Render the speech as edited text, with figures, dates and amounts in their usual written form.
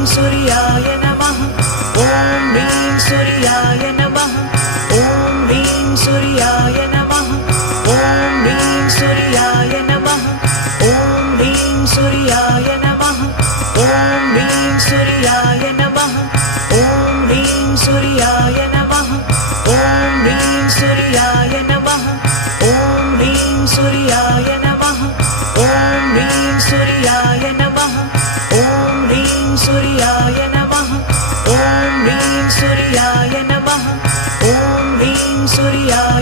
सूर्याय नमः ॐ ह्रीं सूर्याय नमः ॐ ह्रीं सूर्याय नमः ॐ ह्रीं सूर्याय नमः ॐ ह्रीं सूर्याय नमः ॐ ह्रीं सूर्याय नमः ॐ ह्रीं सूर्याय नमः ॐ ह्रीं सूर्याय नमः ॐ ह्रीं सूर्याय नमः ॐ ह्रीं सूर्याय नमः ॐ ह्रीं सूर्याय नमः ॐ ह्रीं सूर्याय नमः ॐ ह्रीं सूर्याय